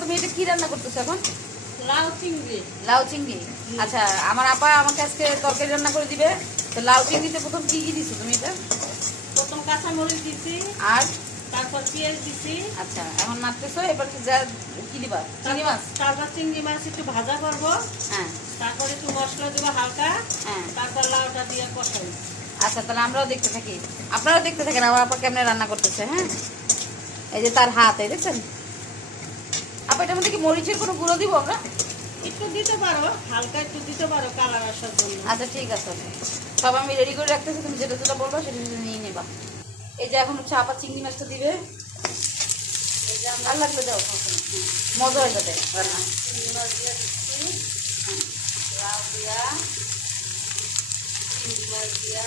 তুমি এটা কি রান্না করতেছো এখন? লাউ চিংড়ি। লাউ চিংড়ি। আচ্ছা, আমার আপা আমাকে আজকে তরকারি রান্না করে দিবে। তো লাউ চিংড়িতে প্রথম কি কি দিছো তুমি এটা? প্রথম কাঁচামরিচ দিছি, আর তারপর পেঁয়াজ দিছি। আচ্ছা, এখন নাড়তেছো, এবার কি দিবা? চিংড়ি মাছ। তারপর চিংড়ি মাছ একটু ভাজা করবো। হ্যাঁ তারপর একটু মশলা দেবো হালকা। হ্যাঁ। তারপর লাউটা দিয়ে কষাই। আচ্ছা, তাহলে আমরাও দেখতে থাকি, আপনারাও দেখতে থাকেন আমার আপা কেমনে রান্না করতেছে। হ্যাঁ, এই যে তার হাত, এই দেখছেন আপা। এটার মধ্যে কি মরিচের কোনো গুঁড়ো দিব আমরা? একটু দিতে পারো, হালকা একটু দিতে পারো কালার আসার জন্য। আচ্ছা ঠিক আছে, সব আমি রেডি করে রাখতেছি, তুমি যেটা যেটা বলবা সেটা সেটা নিয়ে নেবা। এই যে এখন হচ্ছে আপা চিংড়ি মাছটা দিবে। এই যে আর লাগবে দাও, মজা হয়ে যাবে রান্না। চিংড়ি মাছ দিয়ে দিচ্ছি, লাউ দিয়া, চিংড়ি মাছ দিয়া।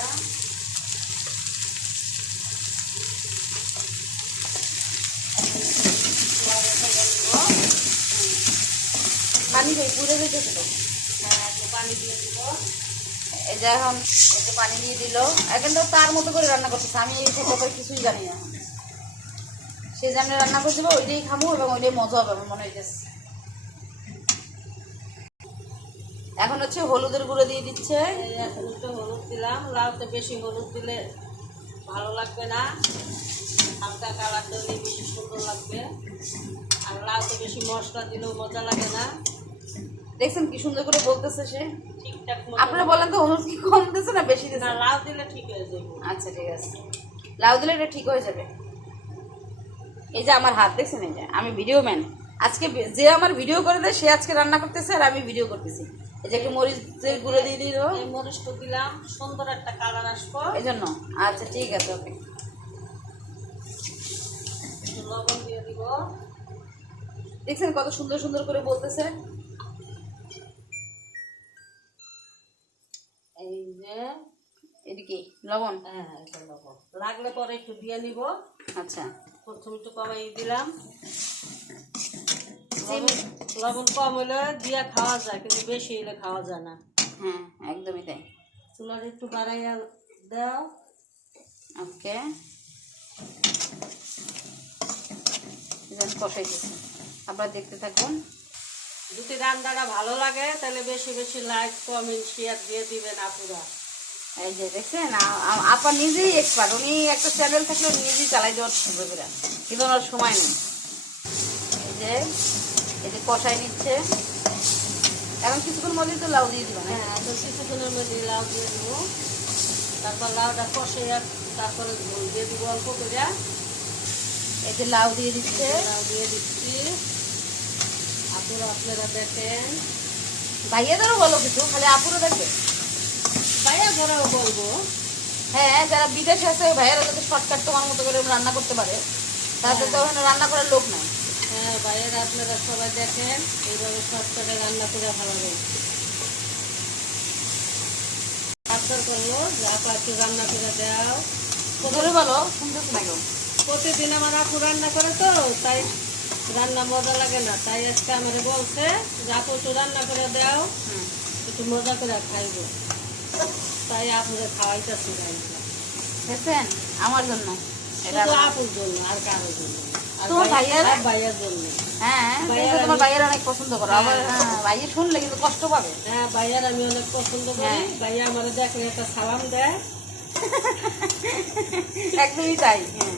পানি দেয় পুড়ে যেতেছে তো। হ্যাঁ, একটু পানি দিয়ে দিব। এই যে এখন একটু পানি দিয়ে দিল। এখন তো তার মতো করে রান্না করতেছে, আমি এই ব্যাপারে কিছুই জানি না। সে জানে রান্না করে দেবো, ওইটাই খাবো এবং ওইটাই মজা হবে আমার মনে হইতেছে। এখন হচ্ছে হলুদের গুঁড়ো দিয়ে দিচ্ছে। এই এখন একটু হলুদ দিলাম। লাউতে বেশি হলুদ দিলে ভালো লাগবে না, হালকা কালার দিলে বেশি সুন্দর লাগবে। আর লাউতে বেশি মশলা দিলেও মজা লাগে না। দেখছেন কি সুন্দর করে বলতেছে সে। ঠিকঠাক আপনারা বলেন তো হলুদ কি কম দিতেছে না বেশি না, দিতেছে? লাউ দিলে ঠিক হয়ে যাবে। আচ্ছা ঠিক আছে, লাউ দিলে এটা ঠিক হয়ে যাবে। এই যে আমার হাত দেখছেন, এই যে আমি ভিডিও ম্যান। আজকে যে আমার ভিডিও করে দেয় সে আজকে রান্না করতেছে আর আমি ভিডিও করতেছি। এই যে একটু মরিচের গুঁড়ো দিয়ে দিল, এই মরিচটা দিলাম, সুন্দর একটা কালার আসবো এই জন্য। আচ্ছা ঠিক আছে, ওকে। একটু লবণ দিয়ে দিব। দেখছেন কত সুন্দর সুন্দর করে বলতেছে। এই যে এদিকে লবণ। হ্যাঁ, এটা লবণ লাগলে পরে একটু দিয়ে নিব। আচ্ছা, প্রথমে একটু কমাই দিলাম। লবণ কম হলে দিয়ে খাওয়া যায়, কিন্তু বেশি হলে খাওয়া যায় না। হ্যাঁ একদমই তাই। চুলার একটু বাড়াইয়া দাও। ওকে, কষাইতেছি, আপনারা দেখতে থাকুন। যদি রান্নাটা ভালো লাগে তাহলে বেশি বেশি লাইক কমেন্ট শেয়ার দিয়ে দিবেন আপুরা। এই যে দেখছেন আপা নিজেই এক্সপার্ট, উনি একটা চ্যানেল থাকলে উনি নিজেই চালাই দেওয়ার সুযোগ করে, কিন্তু ওনার সময় নেই। এই যে কষাই নিচ্ছে। এখন কিছুক্ষণ মধ্যে তো লাউ দিয়ে দিবেন। হ্যাঁ, তো কিছুক্ষণের মধ্যে লাউ দিয়ে দেবো। তারপর লাউটা কষে তারপরে ঝোল দিয়ে দিব অল্প করে। এই যে লাউ দিয়ে দিচ্ছে। লাউ দিয়ে দিচ্ছি, আপুরা আপনারা দেখেন। ভাইয়াদেরও বলো কিছু, খালি আপুরও দেখবে। ভাইয়া ঘরেও বলবো। হ্যাঁ, যারা বিদেশে আছে ভাইয়ারা যাতে শর্টকাট তোমার মতো করে রান্না করতে পারে, তাদের তো ওখানে রান্না করার লোক নাই। হ্যাঁ, ভাইয়েরা আপনারা সবাই দেখেন, এইভাবে শর্টকাটে রান্না করে ভালোবেন। আবদার করলো যে আপা একটু রান্না করে দাও। ধরে বলো, শুনতেছে না কেউ। প্রতিদিন আমার আপু রান্না করে তো, তাই রান্না মজা লাগে না। তাই আজকে আমার বলছে যে আপু একটু রান্না করে দাও, একটু মজা করে খাইবো। তাই আপুরে খাওয়াইতেছি রান্না। দেখছেন, আমার জন্য এটা শুধু আপুর জন্য, আর কারোর জন্য না। আর তোমার ভাইয়ারা? ভাইয়ার জন্য। হ্যাঁ, তোমার ভাইয়ের অনেক পছন্দ করো আবার। হ্যাঁ, ভাইয়ের শুনলে কিন্তু কষ্ট পাবে। হ্যাঁ, ভাইয়ার আমি অনেক পছন্দ করি। ভাইয়া আমার দেখলে একটা সালাম দেয়। একদমই তাই। হ্যাঁ,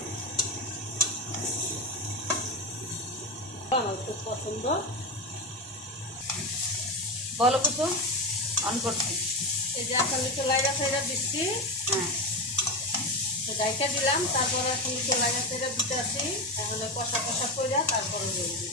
আমার খুব পছন্দ। বলো কিছু, অন করছি। এই যে এখন একটু লাইরা সাইরা দিচ্ছি, হ্যাঁ, ডাইকা দিলাম। তারপরে এখন একটু লাইরা সাইরা দিতে আসি। এখন কষা কষা করে তারপরে দিয়ে দিই।